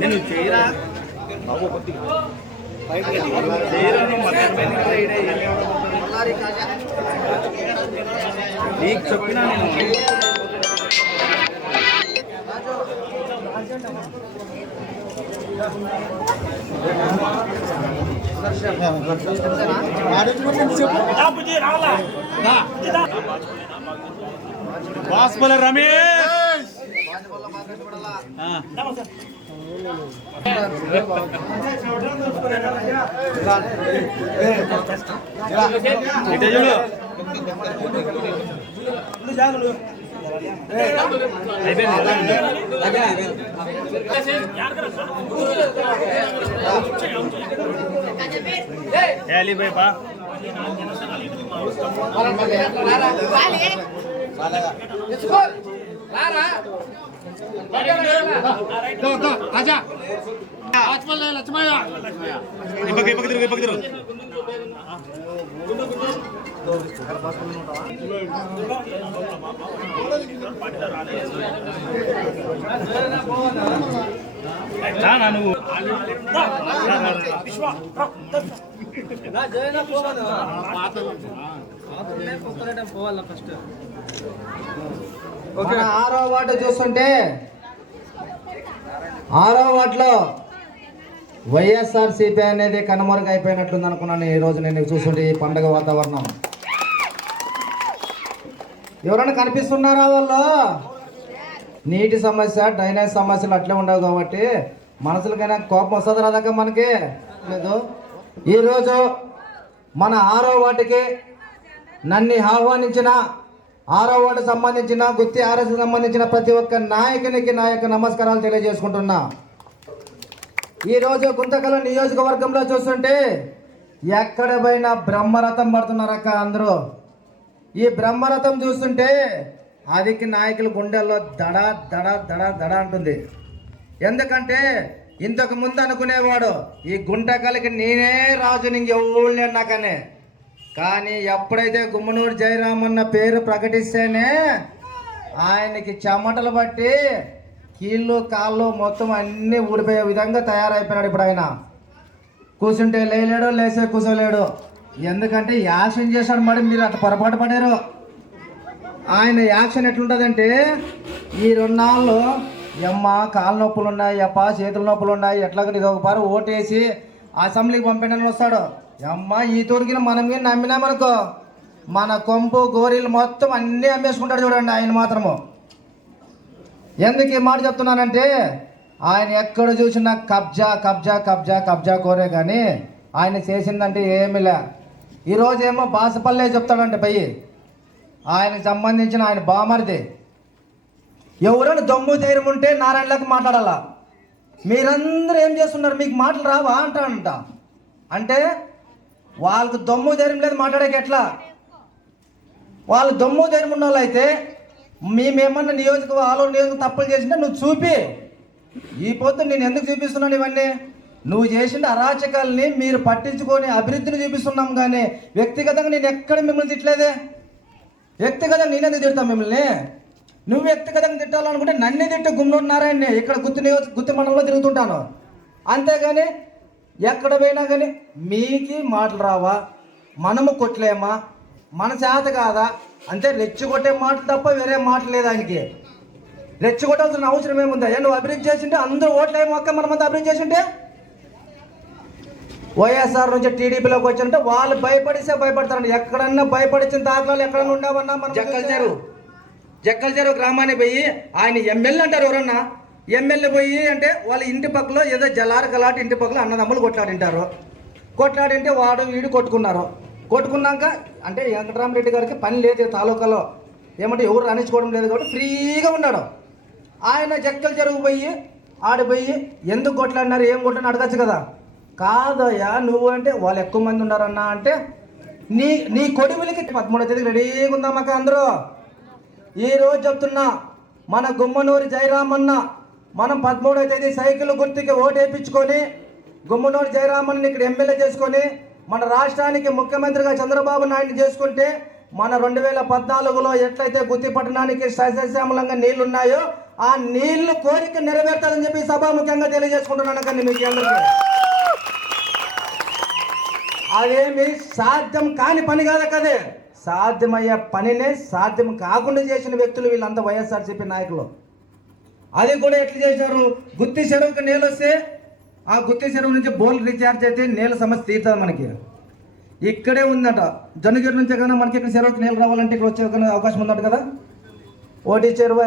నేను చేయరా నీకు చెప్పినా నేను బాస్పల రమేష్ ఇటే చూడు అలీ భాయ్ బా నువ్వు ఆరో వార్డు చూస్తుంటే ఆరో వార్డులో వైఎస్ఆర్సీపీ అనేది కనుమరుగు అయిపోయినట్లుంది అనుకున్నాను. ఈ రోజు నేను చూస్తుంటే ఈ పండగ వాతావరణం ఎవరైనా కనిపిస్తున్నారా? వాళ్ళు నీటి సమస్య, డ్రైనేజ్ సమస్యలు అట్లే ఉండవు కాబట్టి మనసులకైనా కోపం వస్తుంది రాదాక మనకి లేదు. ఈరోజు మన ఆరో వార్డుకి నన్ను ఆహ్వానించిన ఆరో వార్డు సంబంధించిన గుత్తి ఆర్ఎస్ సంబంధించిన ప్రతి ఒక్క నాయకునికి నా యొక్క నమస్కారాలు తెలియజేసుకుంటున్నా. ఈరోజు గుంతకల్ నియోజకవర్గంలో చూస్తుంటే ఎక్కడ పోయినా బ్రహ్మరథం పడుతున్నారక్క అందరూ. ఈ బ్రహ్మరథం చూస్తుంటే అదికి నాయకుల గుండెల్లో దడ దడ దడ దడ అంటుంది. ఎందుకంటే ఇంతకు ముందు అనుకునేవాడు ఈ గుంటకలకి నేనే రాజు ఇంకెవ్వరు లేడు నాకనే. కానీ ఎప్పుడైతే గుమ్మనూరు జయరామన్న పేరు ప్రకటిస్తేనే ఆయనకి చెమటలు బట్టి కీళ్ళు కాళ్ళు మొత్తం అన్నీ ఊడిపోయే విధంగా తయారైపోయినాడు. ఇప్పుడు ఆయన కూర్చుంటే లేలేడు, లేసే కూర్చోలేడు. ఎందుకంటే యాక్షన్ చేశాడు. మరి మీరు అట్లా పొరపాటు పడారు. ఆయన యాక్షన్ ఎట్లుంటుందంటే ఈ 2 నాళ్ళు ఎమ్మ కాళ్ళ నొప్పులు ఉన్నాయి, అప్ప చేతుల నొప్పులు ఉన్నాయి, ఎట్లాగ ఇది ఒకపారు ఓటేసి అసెంబ్లీకి పంపించని వస్తాడు. అమ్మ ఈ తూరికి మనం నమ్మినామనుకో మన కొంపు గోరీలు మొత్తం అన్నీ అమ్మేసుకుంటాడు. చూడండి ఆయన మాత్రము. ఎందుకు ఈ మాట చెప్తున్నానంటే ఆయన ఎక్కడ చూసినా కబ్జా కబ్జా కబ్జా కబ్జా కోరే కానీ ఆయన చేసిందంటే ఏమిలే. ఈరోజేమో బాసపల్లె చెప్తాడంటే పయ్యి ఆయనకు సంబంధించిన ఆయన బామరిది. ఎవరైనా దమ్ము ధైర్యం ఉంటే నారాయణలకు మాట్లాడాలా. మీరందరూ ఏం చేస్తున్నారు, మీకు మాటలు రావా అంటాడంట. అంటే వాళ్ళకు దమ్ము ధైర్యం లేదు మాట్లాడేకి. ఎట్లా వాళ్ళు దమ్ము ధైర్యం ఉన్న వాళ్ళు అయితే మేమేమన్నా నియోజకవర్గం తప్పులు చేసింటే నువ్వు చూపి. ఈ పొద్దు నేను ఎందుకు చూపిస్తున్నాను ఇవన్నీ? నువ్వు చేసిన అరాచకాలని మీరు పట్టించుకొని అభివృద్ధిని చూపిస్తున్నాం. కానీ వ్యక్తిగతంగా నేను ఎక్కడ మిమ్మల్ని తిట్టలేదే. వ్యక్తిగతంగా నేనెందుకు తిడతాను మిమ్మల్ని? నువ్వు వ్యక్తిగతంగా తిట్టాలనుకుంటే నన్నే తిట్టు. గుమ్మనూరు నారాయణని ఇక్కడ గుత్తి మండలంలో తిరుగుతుంటాను. అంతేగాని ఎక్కడ పోయినా కానీ మీకి మాటలు రావా, మనము కొట్టలేమా, మన చేత కాదా అంటే రెచ్చగొట్టే మాటలు తప్ప వేరే మాటలు లేదు ఆయనకి. రెచ్చగొట్టాల్సిన అవసరం ఏముందా? నువ్వు అభివృద్ధి చేసింటే అందరూ ఓట్లు ఏమొక్క మనమంతా అభివృద్ధి చేసింటే వైఎస్ఆర్ నుంచి టీడీపీలోకి వచ్చింటే వాళ్ళు భయపడిస్తే భయపడతారండి. ఎక్కడన్నా భయపడిచిన దాఖలాలు ఎక్కడన్నా ఉండవన్నా మనం జక్కల చెరువు గ్రామానికి పోయి ఆయన ఎమ్మెల్యే అంటారు. ఎవరన్నా ఎమ్మెల్యే పోయి అంటే వాళ్ళ ఇంటి పక్కలో ఏదో జలారు గలాటి ఇంటి పక్కలో అన్నదమ్ములు కొట్లాడింటారు. కొట్లాడింటే వాడు వీడు కొట్టుకున్నారు. కొట్టుకున్నాక అంటే వెంకటరామరెడ్డి గారికి పని లేదు తాలూకాలో, ఏమంటే ఎవరు రాణించుకోవడం లేదు కాబట్టి ఫ్రీగా ఉన్నాడు. ఆయన జక్కల చెరువు పోయి ఆడిపోయి ఎందుకు కొట్లాడినారు, ఏం కొట్లని అడగచ్చు కదా. కాదయ్యా నువ్వు అంటే వాళ్ళు ఎక్కువ మంది ఉన్నారన్నా అంటే నీ కొడుకులకి 13వ తేదీకి రెడీగా ఉందామాక అందరూ. ఈరోజు చెప్తున్నా మన గుమ్మనూరు జయరామన్న మనం 13వ తేదీ సైకిల్ గుర్తుకి ఓటు వేయించుకొని గుమ్మనూరు జయరామన్ని ఇక్కడ ఎమ్మెల్యే చేసుకొని మన రాష్ట్రానికి ముఖ్యమంత్రిగా చంద్రబాబు నాయుడు చేసుకుంటే మన 2014లో ఎట్లయితే గుత్తి పట్టణానికి సస్యశ్యామలంగా నీళ్లు ఉన్నాయో ఆ నీళ్లు కోరిక నెరవేర్తాలని చెప్పి సభాముఖ్యంగా తెలియజేసుకుంటున్నాను. కానీ మీకు అందరికీ అదేమి సాధ్యం కాని పని కాదు కదే. సాధ్యమయ్యే పనినే సాధ్యం కాకుండా చేసిన వ్యక్తులు వీళ్ళంతా వైఎస్ఆర్సీపీ నాయకులు. అది కూడా ఎట్లా చేశారు, గుత్తి చెరువుకి నీళ్ళు వస్తే ఆ గుత్తి చెరువు నుంచి బోర్లు రీఛార్జ్ అయితే నీళ్ళ సమస్య తీరుతుంది. మనకి ఇక్కడే ఉందట జనగిరి నుంచే కదా మనకి ఇక్కడ చెరువుకి నీళ్ళు రావాలంటే ఇక్కడ వచ్చే అవకాశం ఉందట కదా. ఓటీ చెరువు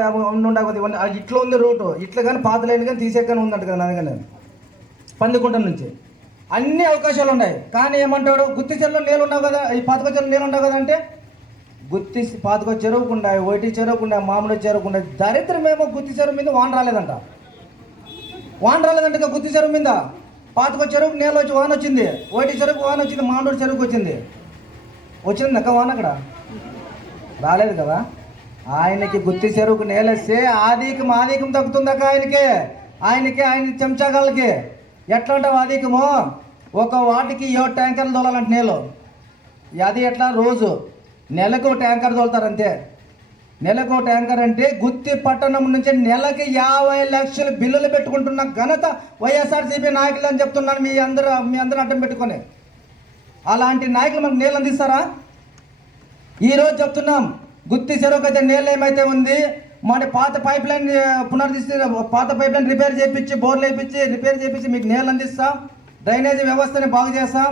ఉండకూడదు ఇట్లా ఉంది రూటు, ఇట్లా కానీ పాత లైన్ కానీ తీసే కానీ ఉందట కదా. అందుకని పందికుంట నుంచి అన్ని అవకాశాలు ఉన్నాయి. కానీ ఏమంటాడు, గుత్తి చెరువులో నీళ్ళు ఉండవు కదా, ఈ పాతక చెరువు నీళ్ళు ఉండవు కదా అంటే గుత్తి పాతక చెరువుకుండా ఓటీ చెరువుకుండా మామూలు చెరువుకుండా దరిద్రమేమో గుత్తి చెరువు మీద వాన రాలేదంట. గుత్తి చెరువు మీద పాతక చెరువుకు నీళ్ళు వచ్చి వాన వచ్చింది, ఓటీ చెరువుకు వాన వచ్చింది, మామూలు చెరువుకు వచ్చింది అక్క వాన అక్కడ రాలేదు కదా. ఆయనకి గుత్తి చెరువుకు నీళ్ళేస్తే ఆధికం తగ్గుతుందక్క ఆయనకి ఆయన చెంచాగాళ్ళకి. ఎట్లా అంటే ఆధికము ఒక వాటికి 7 ట్యాంకర్లు తోలాలంటే నీళ్ళు. అది ఎట్లా రోజు నెలకు ట్యాంకర్ తోలుతారు అంతే. నెలకు ట్యాంకర్ అంటే గుత్తి పట్టణం నుంచి నెలకి 50 లక్షల బిల్లులు పెట్టుకుంటున్న ఘనత వైఎస్ఆర్సీపీ నాయకులు అని చెప్తున్నాను. మీ అందరూ అడ్డం పెట్టుకొని అలాంటి నాయకులు మనకు నీళ్ళు అందిస్తారా? ఈరోజు చెప్తున్నాం గుత్తి చెరువుకి అయితే నీళ్ళు ఏమైతే ఉంది మన పాత పైప్ లైన్ పాత పైప్ లైన్ రిపేర్ చేయించి బోర్లు వేయించి రిపేర్ చేయించి మీకు నీళ్ళు అందిస్తాం. డ్రైనేజీ వ్యవస్థని బాగు చేస్తాం.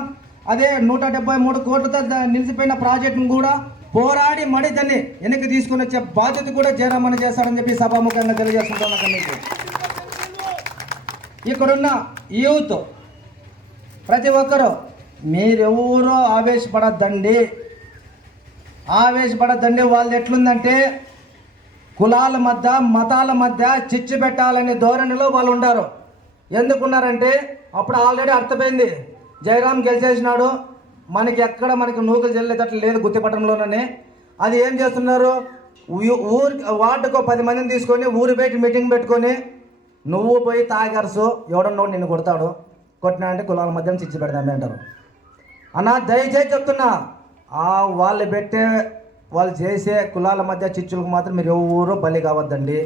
అదే 173 కోట్లతో నిలిచిపోయిన ప్రాజెక్టును కూడా పోరాడి మడి దాన్ని వెనక్కి తీసుకుని వచ్చే బాధ్యత కూడా జయరామన్న చేస్తాడని చెప్పి సభాముఖంగా తెలియజేస్తున్నాను. ఇక్కడున్న యూత్ ప్రతి ఒక్కరూ మీరెవరో ఆవేశపడద్దండి. వాళ్ళది ఎట్లుందంటే కులాల మధ్య మతాల మధ్య చిచ్చు పెట్టాలనే ధోరణిలో వాళ్ళు ఉండారు. ఎందుకున్నారంటే అప్పుడు ఆల్రెడీ అర్థమైంది, జయరాం గెలిచేసినాడు, మనకి ఎక్కడ మనకి నూకలు చెల్లేటట్లు లేదు గుత్తిపట్టణంలోనే. అది ఏం చేస్తున్నారు, ఊరి వార్డుకో 10 మందిని తీసుకొని ఊరి బయట మీటింగ్ పెట్టుకొని నువ్వు పోయి తాగరసు ఎవడన్నోడు నిన్ను కొడతాడు, కొట్టినా అంటే కులాల మధ్యన చిచ్చి పెడదామే అంటారు. అన్న దయచేసి చెప్తున్నా, వాళ్ళు చేసే కులాల మధ్య చిచ్చులకు మాత్రం మీరు ఎవరూ బలి కావద్దండి.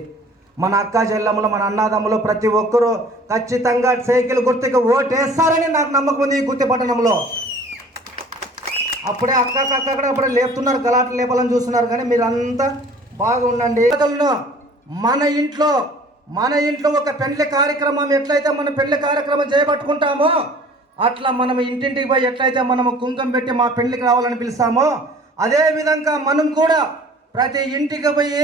మన అక్క చెల్లెమ్మలు, మన అన్నదమ్ములు ప్రతి ఒక్కరూ ఖచ్చితంగా సైకిల్ గుర్తుకి ఓటేస్తారని నాకు నమ్మకం ఉంది ఈ గుత్తిపట్టణంలో. అప్పుడే అక్కడక్కడ అప్పుడే లేపుతున్నారు, గలాట్లు లేపాలని చూస్తున్నారు, కానీ మీరు అంతా బాగా ఉండండి. మన ఇంట్లో ఒక పెళ్లి కార్యక్రమం ఎట్లయితే మనం పెళ్లి కార్యక్రమం చేపట్టుకుంటామో అట్లా మనం ఇంటింటికి పోయి ఎట్లయితే మనము కుంకుమ పెట్టి మా పెళ్లికి రావాలని పిలుస్తామో అదే విధంగా మనం కూడా ప్రతి ఇంటికి పోయి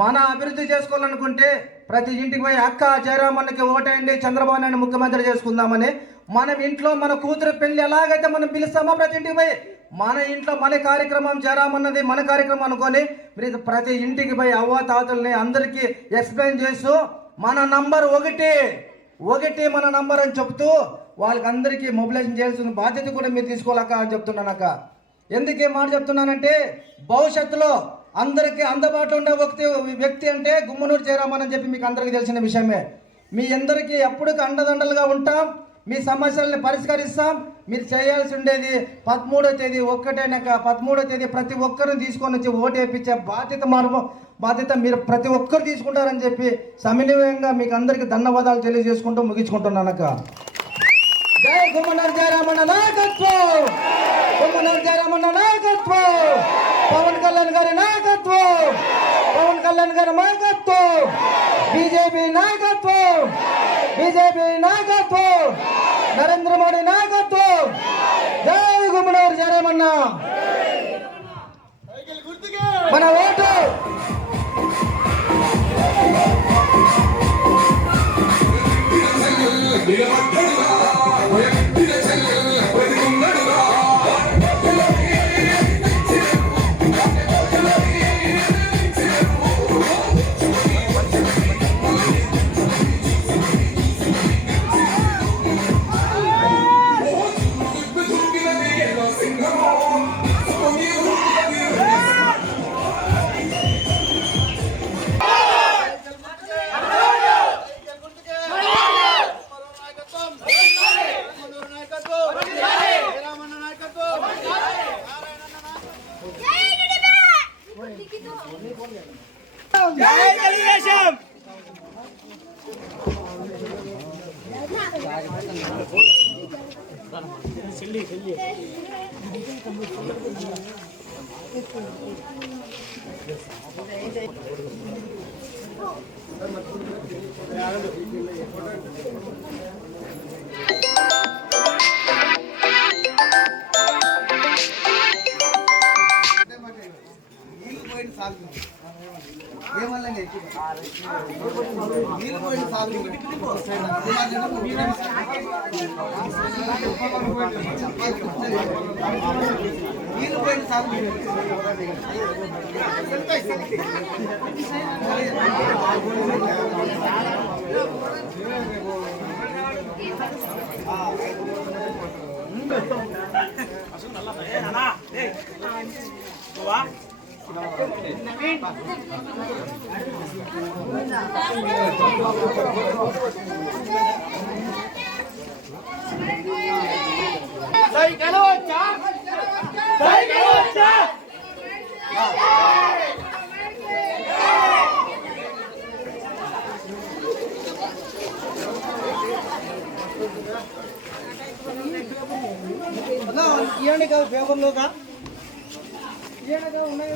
మన అభివృద్ధి చేసుకోవాలనుకుంటే ప్రతి ఇంటికి పోయి అక్క జయరామన్నకి ఓటేయండి, చంద్రబాబు నాయుడు ముఖ్యమంత్రి చేసుకుందామని మనం ఇంట్లో మన కూతురు పెళ్లి ఎలాగైతే మనం పిలుస్తామో ప్రతి ఇంటికి పోయి మన ఇంట్లో మన కార్యక్రమం జయరామన్నది మన కార్యక్రమం అనుకొని మీరు ప్రతి ఇంటికి పోయి అవ్వ తాతల్ని అందరికీ ఎక్స్ప్లెయిన్ చేస్తూ మన నంబర్ ఒకటి మన నంబర్ అని చెప్తూ వాళ్ళకి అందరికీ మొబిలైజేషన్ చేయాల్సిన బాధ్యత కూడా మీరు తీసుకోలేక అని చెప్తున్నానక్క. ఎందుకు ఈ మాట చెప్తున్నానంటే భవిష్యత్తులో అందరికీ అందుబాటులో ఉండే వ్యక్తి అంటే గుమ్మనూరు జయరామన్ అని చెప్పి మీకు అందరికీ తెలిసిన విషయమే. మీ అందరికీ ఎప్పుడు అండదండలుగా ఉంటాం, మీ సమస్యల్ని పరిష్కరిస్తాం. మీరు చేయాల్సి ఉండేది 13వ తేదీ ఒక్కటైనాక 13వ తేదీ ప్రతి ఒక్కరిని తీసుకొని వచ్చి ఓటు వేయించే బాధ్యత మీరు ప్రతి ఒక్కరు తీసుకుంటారని చెప్పి సమన్వయంగా మీకు అందరికీ ధన్యవాదాలు తెలియజేసుకుంటూ ముగించుకుంటున్నానక్క. జై గుమ్మనూరు జయరామన్న నాయకత్వం, గుమ్మనూరు జయరామన్న నాయకత్వం, పవన్ కళ్యాణ్ గారి నాయకత్వం, పవన్ కళ్యాణ్ గారి నాయకత్వం, బీజేపీ నాయకత్వం, నరేంద్ర మోడీ నాయకత్వం. జై గుమ్మనూరు జయరామన్న. మన ఓటు ఇవన్నీ కాదు పేపర్లోగా ఉన్నాయి.